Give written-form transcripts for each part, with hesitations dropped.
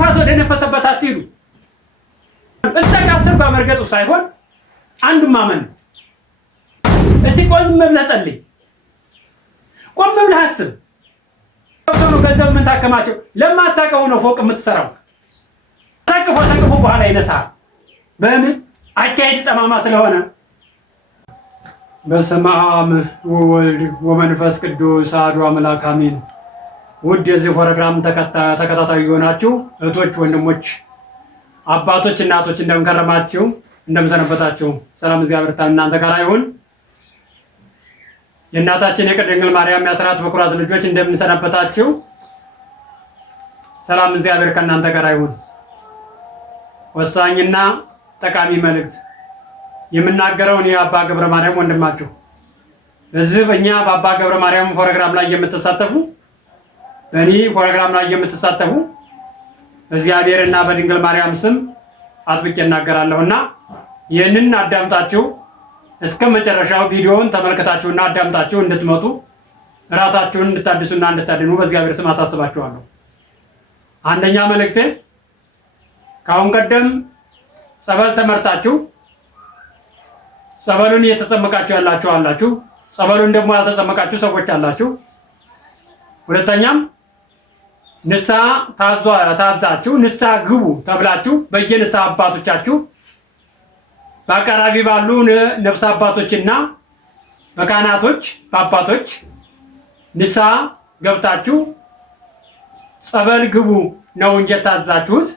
ንፋስ ወደ ነፈሰበት አትሄዱ። እዛ ከአስር ጋር መርገጡ ሳይሆን አንዱን ማመን። እስቲ ቆም ብለህ ጸልይ፣ ቆም ብለህ አስብ። ነው ገንዘብ ምን ታከማቸው ለማታውቀው ነው ፎቅ የምትሰራው። ታቅፎ በኋላ ይነሳል። በምን አካሄድ ጠማማ ስለሆነ። በስመ አብ ወወልድ ወመንፈስ ቅዱስ አሐዱ አምላክ አሜን። ውድ የዚህ ፕሮግራም ተከታታይ የሆናችሁ እህቶች፣ ወንድሞች፣ አባቶች፣ እናቶች እንደምከረማችሁ እንደምሰነበታችሁ ሰላም እግዚአብሔር እናንተ ጋር ይሁን። የእናታችን የቅድስት ድንግል ማርያም የአስራት በኩራት ልጆች እንደምንሰነበታችሁ ሰላም እግዚአብሔር ከእናንተ ጋር ይሁን። ወሳኝና ጠቃሚ መልእክት የምናገረው እኔ አባ ገብረ ማርያም ወንድማችሁ። በዚህ በእኛ በአባ ገብረ ማርያም ፕሮግራም ላይ የምትሳተፉ በእኔ ፕሮግራም ላይ የምትሳተፉ በእግዚአብሔርና በድንግል ማርያም ስም አጥብቄ እናገራለሁና ይህንን አዳምጣችሁ እስከ መጨረሻው ቪዲዮውን ተመልክታችሁና አዳምጣችሁ እንድትመጡ ራሳችሁን እንድታድሱና እንድታድኑ በእግዚአብሔር ስም አሳስባችኋለሁ። አንደኛ መልእክቴ ከአሁን ቀደም ጸበል ተመርታችሁ ጸበሉን እየተጠመቃችሁ ያላችሁ አላችሁ፣ ጸበሉን ደግሞ ያልተጠመቃችሁ ሰዎች አላችሁ። ሁለተኛም ንስሐ ታዛችሁ ንስሐ ግቡ ተብላችሁ በየንስሐ አባቶቻችሁ በአቀራቢ ባሉ ነፍስ አባቶችና በካህናቶች በአባቶች ንስሐ ገብታችሁ ጸበል ግቡ ነው እንጂ ታዛችሁት።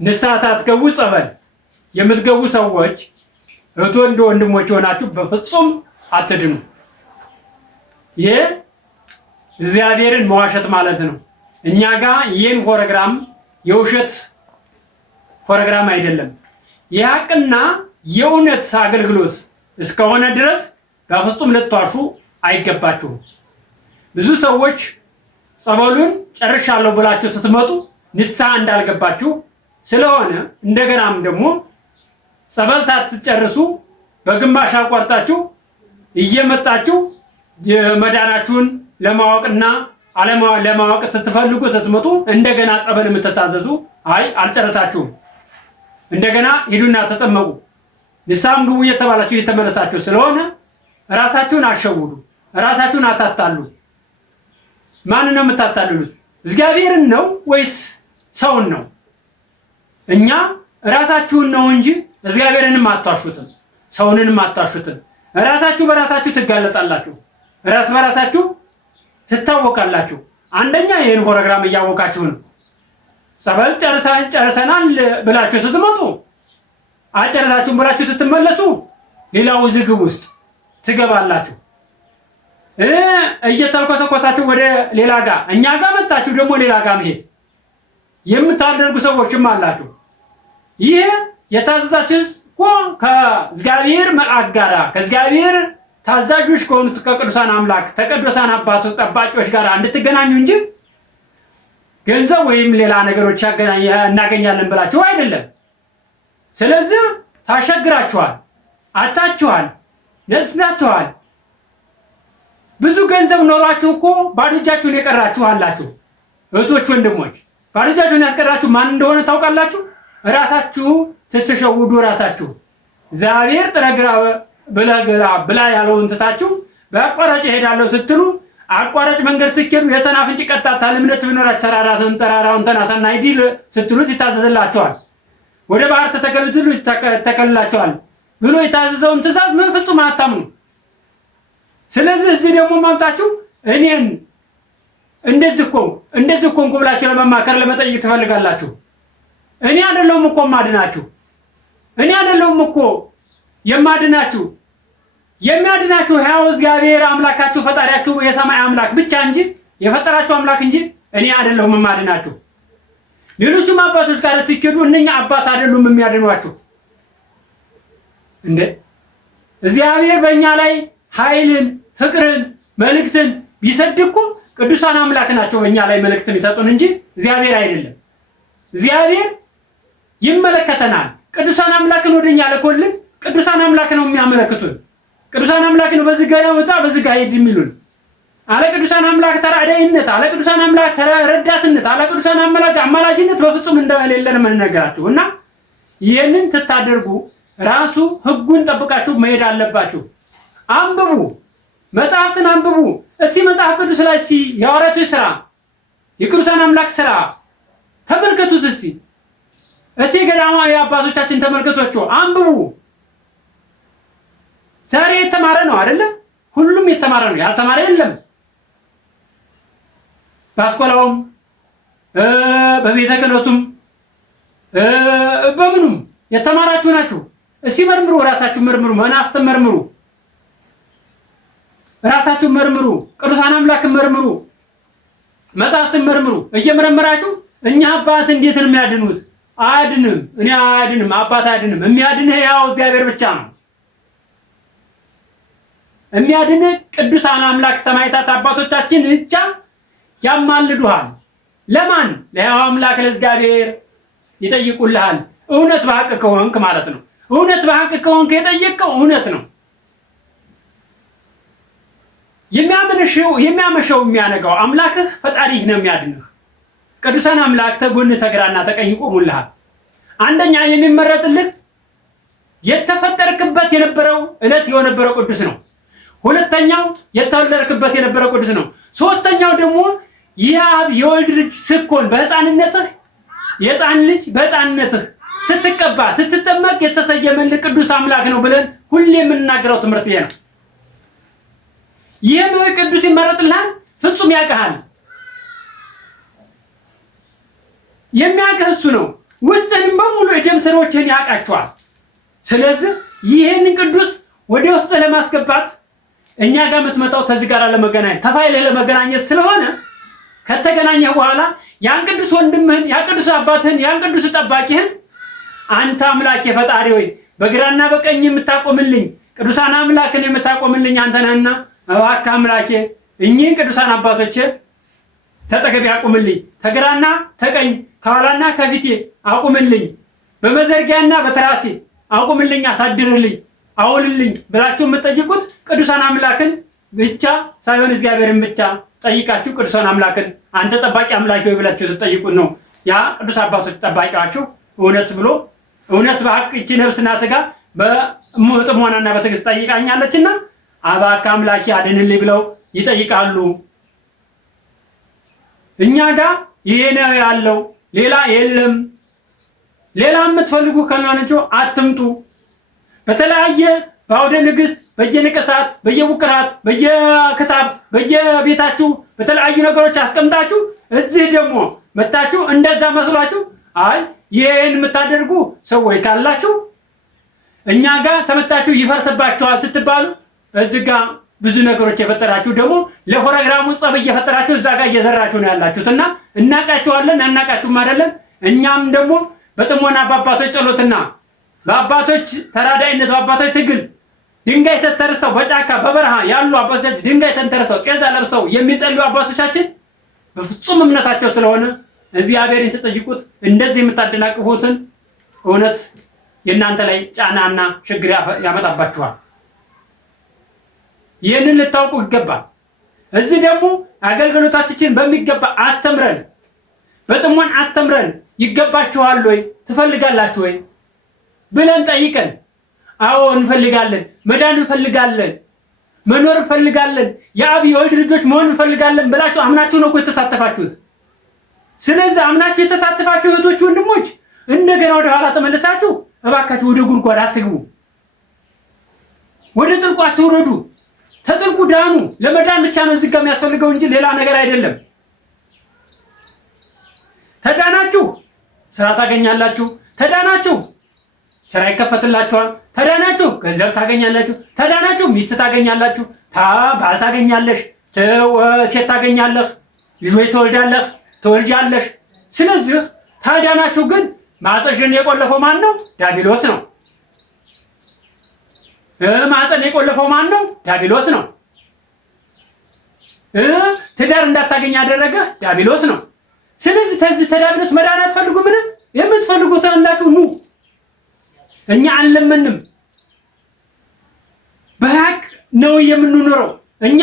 ንስሐ ታትገቡ ጸበል የምትገቡ ሰዎች እህት ወንድሞች ሆናችሁ በፍጹም አትድኑ። ይሄ እግዚአብሔርን መዋሸት ማለት ነው። እኛ ጋር ይህን ፕሮግራም የውሸት ፕሮግራም አይደለም፣ የሐቅና የእውነት አገልግሎት እስከሆነ ድረስ በፍጹም ልትዋሹ አይገባችሁም። ብዙ ሰዎች ጸበሉን ጨርሻለሁ ብላችሁ ስትመጡ ንስሐ እንዳልገባችሁ ስለሆነ እንደገናም ደግሞ ጸበል ሳትጨርሱ በግማሽ አቋርጣችሁ እየመጣችሁ መዳናችሁን ለማወቅና ለማወቅ ስትፈልጉ ስትመጡ እንደገና ጸበል የምትታዘዙ አይ አልጨረሳችሁም፣ እንደገና ሂዱና ተጠመቁ፣ ንስሐም ግቡ እየተባላችሁ እየተመለሳችሁ ስለሆነ ራሳችሁን አሸውዱ፣ ራሳችሁን አታታሉ። ማንን ነው የምታታልሉት? እግዚአብሔርን ነው ወይስ ሰውን ነው? እኛ ራሳችሁን ነው እንጂ እግዚአብሔርንም አታሹትም፣ ሰውንንም አታሹትም። ራሳችሁ በራሳችሁ ትጋለጣላችሁ፣ ራስ በራሳችሁ ትታወቃላችሁ። አንደኛ ይህን ፕሮግራም እያወቃችሁ ነው። ጸበል ጨርሰናል ብላችሁ ስትመጡ አጨርሳችሁም ብላችሁ ስትመለሱ ሌላው ዝግብ ውስጥ ትገባላችሁ። እየተልኮሰኮሳችሁ ወደ ሌላ ጋር እኛ ጋር መጣችሁ ደግሞ ሌላ ጋር መሄድ የምታደርጉ ሰዎችም አላችሁ። ይሄ የታዘዛችሁ እኮ ከእግዚአብሔር መልአክ ጋር ከእግዚአብሔር ታዛዦች ከሆኑት ከቅዱሳን አምላክ ከቅዱሳን አባቶች ጠባቂዎች ጋር እንድትገናኙ እንጂ ገንዘብ ወይም ሌላ ነገሮች እናገኛለን ብላችሁ አይደለም። ስለዚህ ታሸግራችኋል፣ አታችኋል፣ ነጽታችኋል። ብዙ ገንዘብ ኖሯችሁ እኮ ባዶ እጃችሁን የቀራችሁ አላችሁ። እህቶች፣ ወንድሞች ባዶ እጃችሁን ያስቀራችሁ ማን እንደሆነ ታውቃላችሁ? ራሳችሁ ስትሸውዱ ራሳችሁ እግዚአብሔር ጥረግራ ብላ ያለውን ትታችሁ በአቋራጭ እሄዳለሁ ስትሉ አቋራጭ መንገድ ትኬዱ የሰናፍንጭ ቀጣታ ለምነት ቢኖራችሁ ተራራውን ተናሳና ሂድ ስትሉት ይታዘዝላችኋል። ወደ ባህር ተተከሉት ይተከልላችኋል ብሎ የታዘዘውን ትእዛዝ ምን ፍጹም አታምኑ። ስለዚህ እዚህ ደግሞ ማምጣችሁ እኔን እንደዚህ እኮ ብላችሁ ለመማከር ለመጠየቅ ትፈልጋላችሁ። እኔ አይደለሁም እኮ ማድናችሁ፣ እኔ አይደለሁም እኮ የማድናችሁ። የሚያድናችሁ ሕያው እግዚአብሔር አምላካችሁ ፈጣሪያችሁ የሰማይ አምላክ ብቻ እንጂ የፈጠራችሁ አምላክ እንጂ እኔ አይደለሁም የማድናችሁ። ሌሎችም አባቶች ጋር ትኬዱ እነኛ አባት አይደሉም የሚያድኗችሁ። እንደ እግዚአብሔር በእኛ ላይ ኃይልን፣ ፍቅርን፣ መልእክትን ቢሰድ እኮ ቅዱሳን አምላክ ናቸው በእኛ ላይ መልእክትን ይሰጡን እንጂ እግዚአብሔር አይደለም። እግዚአብሔር ይመለከተናል። ቅዱሳን አምላክን ወደኛ ለኮልን ቅዱሳን አምላክ ነው የሚያመለክቱን። ቅዱሳን አምላክ ነው በዚህ ጋር ወጣ በዚህ ጋር ሄድ የሚሉን አለ ቅዱሳን አምላክ ተራዳይነት፣ አለ ቅዱሳን አምላክ ረዳትነት፣ አለ ቅዱሳን አምላክ አማላጅነት በፍጹም እንደሌለን የምንነግራችሁ እና ይህንን ትታደርጉ ራሱ ህጉን ጠብቃችሁ መሄድ አለባችሁ። አንብቡ፣ መጽሐፍትን አንብቡ። እስቲ መጽሐፍ ቅዱስ ላይ እስቲ የሐዋርያቶች ስራ የቅዱሳን አምላክ ስራ ተመልከቱት። እስቲ ገዳማዊ አባቶቻችን ተመልከቷቸው፣ አንብቡ። ዛሬ የተማረ ነው አይደለ? ሁሉም የተማረ ነው፣ ያልተማረ የለም። በአስኮላውም በቤተ ክህነቱም በምኑም የተማራችሁ ናችሁ። እስቲ መርምሩ፣ ራሳችሁ መርምሩ፣ መናፍስትን መርምሩ፣ ራሳችሁን መርምሩ፣ ቅዱሳን አምላክን መርምሩ፣ መጽሐፍትን መርምሩ። እየመረመራችሁ እኛ አባት እንዴት ነው የሚያድኑት? አያድንም። እኔ አያድንም፣ አባት አያድንም። የሚያድንህ ያው እግዚአብሔር ብቻ ነው። የሚያድንህ ቅዱሳን አምላክ ሰማዕታት አባቶቻችን ብቻ ያማልዱሃል። ለማን? ለሕያው አምላክ ለእግዚአብሔር ይጠይቁልሃል። እውነት በሐቅ ከሆንክ ማለት ነው። እውነት በሐቅ ከሆንክ የጠየቀው እውነት ነው። የሚያመሸው የሚያነጋው አምላክህ ፈጣሪህ ነው የሚያድንህ። ቅዱሳን አምላክ ተጎን ተግራና ተቀኝ ቆሙልሃል። አንደኛ የሚመረጥልህ የተፈጠርክበት የነበረው ዕለት የነበረው ቅዱስ ነው። ሁለተኛው የተወለድክበት የነበረው ቅዱስ ነው። ሶስተኛው ደግሞ የአብ የወልድ ልጅ ስኮን በሕፃንነትህ የሕፃን ልጅ በሕፃንነትህ ስትቀባ ስትጠመቅ የተሰየመልህ ቅዱስ አምላክ ነው ብለን ሁሌ የምንናገረው ትምህርት ይሄ ነው። ይህም ቅዱስ ይመረጥልሃል፣ ፍጹም ያውቅሃል። የሚያውቅህ እሱ ነው። ውስጥህንም በሙሉ የደም ስሮችህን ያውቃቸዋል። ስለዚህ ይህንን ቅዱስ ወደ ውስጥ ለማስገባት እኛ ጋር የምትመጣው ከዚህ ጋር ለመገናኘት ተፋይለህ ለመገናኘት ስለሆነ ከተገናኘህ በኋላ ያን ቅዱስ ወንድምህን ያን ቅዱስ አባትህን ያን ቅዱስ ጠባቂህን አንተ አምላኬ ፈጣሪ ሆይ በግራና በቀኝ የምታቆምልኝ ቅዱሳን አምላክን የምታቆምልኝ አንተ ነህና እባክህ አምላኬ እኚህን ቅዱሳን አባቶቼ ተጠገቤ አቁምልኝ፣ ተግራና ተቀኝ ከኋላና ከፊቴ አቁምልኝ፣ በመዘርጊያና በትራሴ አቁምልኝ፣ አሳድርልኝ፣ አውልልኝ ብላችሁ የምትጠይቁት ቅዱሳን አምላክን ብቻ ሳይሆን እግዚአብሔርን ብቻ ጠይቃችሁ ቅዱሳን አምላክን አንተ ጠባቂ አምላክ ሆይ ብላችሁ ስትጠይቁት ነው ያ ቅዱስ አባቶች ጠባቂዋችሁ እውነት ብሎ እውነት በሐቅ እቺ ነፍስና ስጋ በጥሞናና በትዕግስት ጠይቃኛለችና እባክህ አምላኬ አድንልኝ ብለው ይጠይቃሉ። እኛ ጋር ይሄ ነው ያለው፣ ሌላ የለም። ሌላ የምትፈልጉ ከሆናችሁ አትምጡ። በተለያየ በአውደ ንግሥት በየንቅሳት በየቡቅራት በየክታብ በየቤታችሁ በተለያዩ ነገሮች አስቀምጣችሁ እዚህ ደግሞ መታችሁ እንደዛ መስሏችሁ አይ ይሄን የምታደርጉ ሰዎች ካላችሁ እኛ ጋር ተመታችሁ ይፈርስባችኋል ስትባሉ እዚህ ጋር ብዙ ነገሮች የፈጠራችሁ ደግሞ ለፕሮግራሙ ጸብ እየፈጠራችሁ እዛ ጋር እየዘራችሁ ነው ያላችሁትና እናቃችኋለን። አናቃችሁም አይደለም። እኛም ደግሞ በጥሞና በአባቶች ጸሎትና በአባቶች ተራዳይነት በአባቶች ትግል ድንጋይ ተንተርሰው በጫካ በበረሃ ያሉ አባቶች ድንጋይ ተንተርሰው ጤዛ ለብሰው የሚጸልዩ አባቶቻችን በፍጹም እምነታቸው ስለሆነ እግዚአብሔርን ተጠይቁት። እንደዚህ የምታደናቅፉትን እውነት የእናንተ ላይ ጫናና ችግር ያመጣባችኋል። ይህንን ልታውቁ ይገባል። እዚህ ደግሞ አገልግሎታችን በሚገባ አስተምረን በጥሞን አስተምረን ይገባችኋል ወይ ትፈልጋላችሁ ወይ ብለን ጠይቀን አዎ እንፈልጋለን፣ መዳን እንፈልጋለን፣ መኖር እንፈልጋለን፣ የአብ የወልድ ልጆች መሆን እንፈልጋለን ብላችሁ አምናችሁ ነው እኮ የተሳተፋችሁት። ስለዚህ አምናችሁ የተሳተፋችሁ እህቶች ወንድሞች እንደገና ወደ ኋላ ተመለሳችሁ እባካችሁ ወደ ጉድጓድ አትግቡ፣ ወደ ጥልቁ አትውረዱ። ተጥልቁ ዳኑ። ለመዳን ብቻ ነው እዚህ ጋር የሚያስፈልገው እንጂ ሌላ ነገር አይደለም። ተዳናችሁ ስራ ታገኛላችሁ፣ ተዳናችሁ ስራ ይከፈትላችኋል፣ ተዳናችሁ ገንዘብ ታገኛላችሁ፣ ተዳናችሁ ሚስት ታገኛላችሁ፣ ባል ታገኛለሽ፣ ሴት ታገኛለህ፣ ልጆች ትወልዳለህ፣ ትወልጃለሽ። ስለዚህ ታዳናችሁ ግን ማፀሽን የቆለፈው ማን ነው? ዲያብሎስ ነው። ማፀን የቆለፈው ማን ነው? ዲያብሎስ ነው። ትዳር እንዳታገኝ ያደረገ ዲያብሎስ ነው። ስለዚህ ተዚህ ተዳብሎስ መዳን አትፈልጉ? ምንም የምትፈልጉት አላችሁ ኑ። እኛ አንለምንም፣ በሐቅ ነው የምንኖረው። እኛ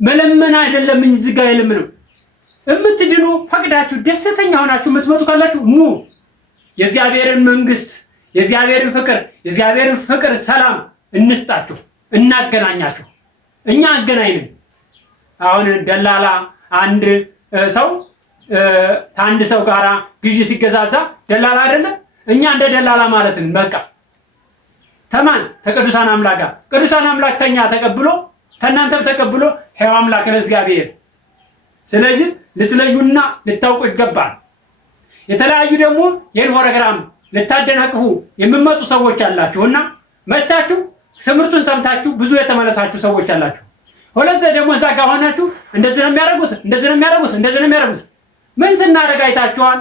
መለመን አይደለም እዚህ ጋር የለምነው። የምትድኑ ፈቅዳችሁ ደስተኛ ሆናችሁ የምትመጡ ካላችሁ ኑ። የእግዚአብሔርን መንግስት፣ የእግዚአብሔርን ፍቅር ሰላም እንስጣችሁ፣ እናገናኛችሁ። እኛ አገናኝንም። አሁን ደላላ አንድ ሰው ከአንድ ሰው ጋራ ግዢ ሲገዛዛ ደላላ አይደለ? እኛ እንደ ደላላ ማለት ነን። በቃ ተማን ከቅዱሳን አምላክ ጋር ቅዱሳን አምላክ ተኛ ተቀብሎ ከእናንተም ተቀብሎ ሕያው አምላክ ለእግዚአብሔር። ስለዚህ ልትለዩና ልታውቁ ይገባል። የተለያዩ ደግሞ ይህን ፕሮግራም ልታደናቅፉ የምመጡ ሰዎች አላችሁና መጥታችሁ ትምህርቱን ሰምታችሁ ብዙ የተመለሳችሁ ሰዎች አላችሁ። ሁለት ደግሞ እዛ ጋር ሆናችሁ እንደዚህ ነው የሚያደርጉት፣ እንደዚህ ነው የሚያደርጉት፣ እንደዚህ ነው የሚያደርጉት። ምን ስናደርግ አይታችኋል?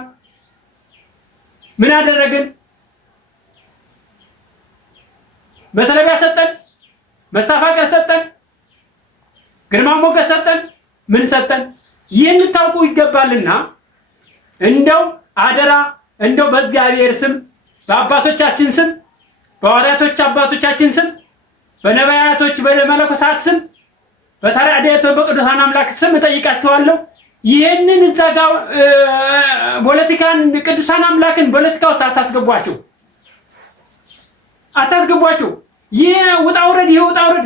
ምን አደረግን? መሰለቢያ ሰጠን፣ መስተፋቀር ሰጠን፣ ግርማ ሞገስ ሰጠን፣ ምን ሰጠን? ይህን ታውቁ ይገባልና እንደው አደራ እንደው በእግዚአብሔር ስም በአባቶቻችን ስም በሐዋርያቶች አባቶቻችን ስም በነቢያቶች በመለኮሳት ስም በተራዳኢቶ በቅዱሳን አምላክ ስም እጠይቃችኋለሁ። ይህንን እዛ ጋር ፖለቲካን ቅዱሳን አምላክን ፖለቲካ ውስጥ አታስገቧቸው። ይህ ውጣ ውረድ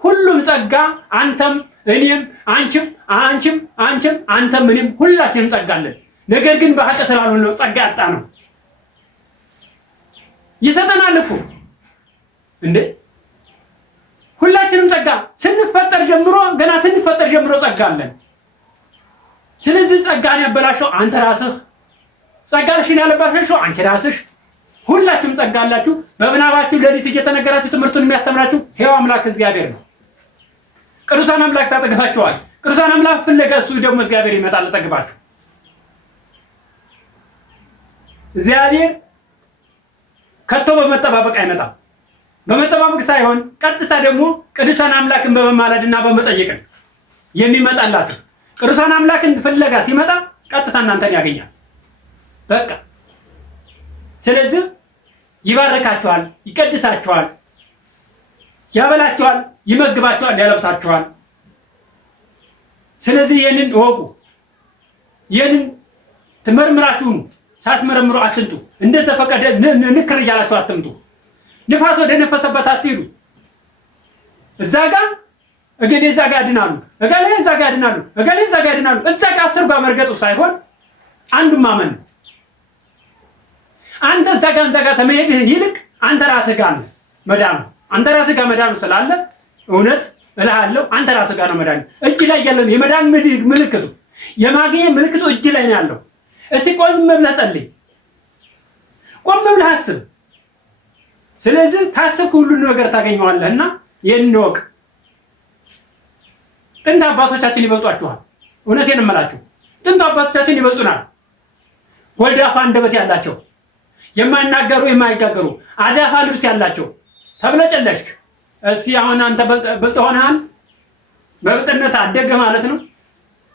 ሁሉም ጸጋ አንተም እኔም አንቺም አንተም እኔም ሁላችንም ጸጋ አለን። ነገር ግን በሐቅ ስላልሆነ ነው ጸጋ ያጣ ነው። ይሰጠናል እኮ እንዴ! ሁላችንም ጸጋ ስንፈጠር ጀምሮ ጸጋ አለን። ስለዚህ ጸጋን ያበላሸው አንተ ራስህ፣ ጸጋሽን ያለባሸው አንቺ ራስሽ። ሁላችሁም ጸጋ አላችሁ። በምናባችሁ ሌሊት እየተነገራችሁ ትምህርቱን የሚያስተምራችሁ ሕያው አምላክ እግዚአብሔር ነው። ቅዱሳን አምላክ ታጠግባችኋል። ቅዱሳን አምላክ ፍለጋ እሱ ደግሞ እግዚአብሔር ይመጣል ተጠግባችሁ። እግዚአብሔር ከቶ በመጠባበቅ አይመጣም። በመጠባበቅ ሳይሆን ቀጥታ ደግሞ ቅዱሳን አምላክን በመማለድና በመጠየቅ የሚመጣላችሁ። ቅዱሳን አምላክን ፍለጋ ሲመጣ ቀጥታ እናንተን ያገኛል። በቃ ስለዚህ ይባርካችኋል፣ ይቀድሳችኋል፣ ያበላችኋል፣ ይመግባችኋል፣ ያለብሳችኋል። ስለዚህ ይህንን እወቁ። ይህንን ትመርምራችሁ ሳትመረምሩ አትምጡ። እንደተፈቀደ ንክር እያላችሁ አትምጡ። ንፋስ ወደ ነፈሰበት አትሄዱ። እዛ ጋር እገሌ እዛ ጋር ያድናሉ፣ እገሌ እዛ ጋር ያድናሉ፣ እገሌ እዛ ጋር ያድናሉ። እዛ ጋር አስር ጋር መርገጡ ሳይሆን አንዱን ማመን ነው። አንተ እዛ ጋር ተመሄድህ ይልቅ አንተ ራስህ ጋር ነው መዳኑ። አንተ ራስህ ጋር መዳኑ ስላለ እውነት እልሃለሁ አንተ ራስህ ጋር ነው መዳኑ። እጅ ላይ ያለው የመዳን ምልክቱ የማግኘት ምልክቱ እጅ ላይ ነው ያለው። እስቲ ቆም ብለህ ጸልይ፣ ቆም ብለህ አስብ። ስለዚህ ታስብክ ሁሉን ነገር ታገኘዋለህና ይህን ወቅ። ጥንት አባቶቻችን ይበልጧችኋል። እውነቴን እምላችሁ ጥንት አባቶቻችን ይበልጡናል። ጎልዳፋ አንደበት ያላቸው፣ የማይናገሩ የማይጋገሩ፣ አዳፋ ልብስ ያላቸው ተብለጨለሽክ። እስቲ አሁን አንተ ብልጥ ሆነሃል። በብልጥነት አደገ ማለት ነው?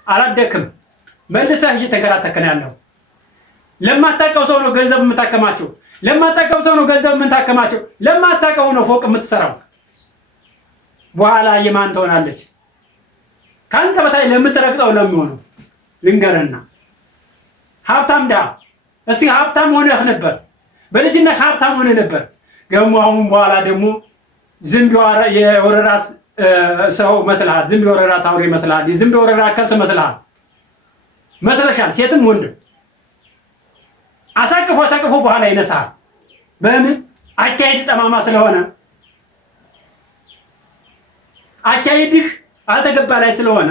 አላደክም። መልሰህ እየተከራተከን ያለው ለማታውቀው ሰው ነው ገንዘብ የምታከማቸው። ለማታውቀው ሰው ነው ገንዘብ የምታከማቸው። ለማታውቀው ነው ፎቅ የምትሰራው። በኋላ የማን ትሆናለች? ካንተ በታይ ለምትረግጠው ለሚሆነው ልንገርና ሀብታም ዳ እስቲ ሀብታም ሆነህ ነበር። በልጅነት ሀብታም ሆነህ ነበር። ገሞ አሁን በኋላ ደግሞ ዝምብ የወረራት ሰው መስልሃል። ዝምብ የወረራት አውሬ መስልሃል። ዝምብ የወረራት ከብት መስለሻል። ሴትም ወንድም አሳቅፎ በኋላ ይነሳል። በምን አካሄድ ጠማማ ስለሆነ አካሄድህ አልተገባ ላይ ስለሆነ፣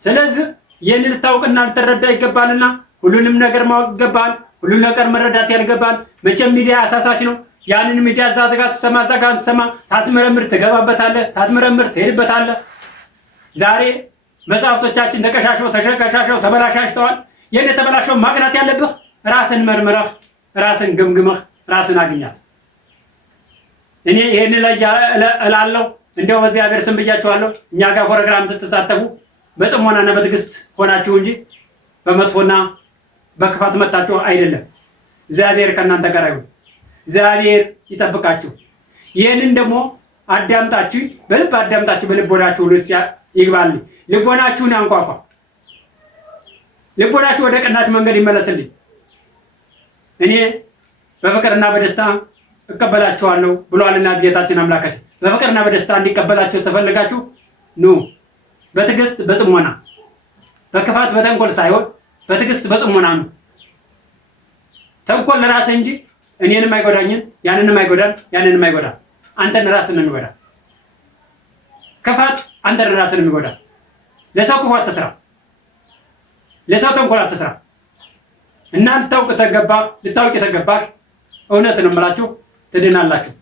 ስለዚህ ይህን ልታውቅና ልትረዳ ይገባልና ሁሉንም ነገር ማወቅ ይገባል። ሁሉን ነገር መረዳት ያልገባል። መቼም ሚዲያ አሳሳች ነው። ያንን ሚዲያ ዛጋ ትሰማ ታትመረምር ትገባበታለህ፣ ታትመረምር ትሄድበታለህ። ዛሬ መጽሐፍቶቻችን ተሸቀሻሸው ተበላሻሽተዋል። ይህን የተበላሸው ማቅናት ያለብህ ራስን መርምረህ ራስን ግምግመህ ራስን አግኛት። እኔ ይህን ላይ እላለሁ። እንዲያው በእግዚአብሔር ስም ብያችኋለሁ። እኛ ጋር ፕሮግራም ስትሳተፉ በጥሞናና በትዕግስት ሆናችሁ እንጂ በመጥፎና በክፋት መጣችሁ አይደለም። እግዚአብሔር ከእናንተ ጋር ይሁን። እግዚአብሔር ይጠብቃችሁ። ይህንን ደግሞ አዳምጣችሁ በልብ ወዳችሁ ይግባልኝ። ልቦናችሁን ያንኳኳ። ልቦናችሁ ወደ ቀናች መንገድ ይመለስልኝ። እኔ በፍቅርና በደስታ እቀበላችኋለሁ ብሏልና ጌታችን አምላካችን። በፍቅርና በደስታ እንዲቀበላችሁ ተፈልጋችሁ ኑ በትዕግስት በጽሞና በክፋት በተንኮል ሳይሆን በትዕግስት በጽሞና ነው። ተንኮል ለራስህ እንጂ እኔንም አይጎዳኝም፣ ያንንም አይጎዳል፣ ያንንም አይጎዳል። አንተን ራስህን ነው የሚጎዳ። ክፋት አንተን ራስህን የሚጎዳ። ለሰው ክፉ አትስራ፣ ለሰው ተንኮል አትስራ። እና ልታውቅ የተገባሽ እውነት ነው የምላችሁ፣ ትድናላችሁ።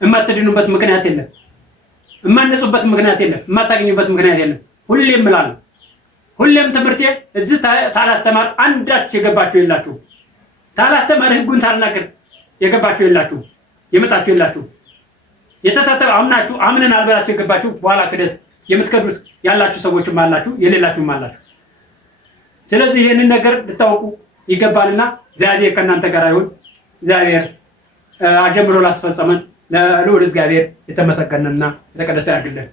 የማትድኑበት ምክንያት የለም። የማነጹበት ምክንያት የለም። የማታገኙበት ምክንያት የለም። ሁሌም እላለሁ፣ ሁሌም ትምህርቴ እዚህ ታላስተማር አንዳች የገባችሁ የላችሁ። ታላስተማር ህጉን ታልናገር የገባችሁ የላችሁ፣ የመጣችሁ የላችሁ። የተሳተፈ አምናችሁ አምነን አልበላችሁ የገባችሁ በኋላ ክደት የምትከዱት ያላችሁ ሰዎችም አላችሁ፣ የሌላችሁም አላችሁ። ስለዚህ ይህንን ነገር ልታውቁ ይገባልና እግዚአብሔር ከእናንተ ጋር ይሁን። እግዚአብሔር አጀምሮ ላስፈጸመን ለልዑል እግዚአብሔር የተመሰገነና የተቀደሰ ያድርግልን።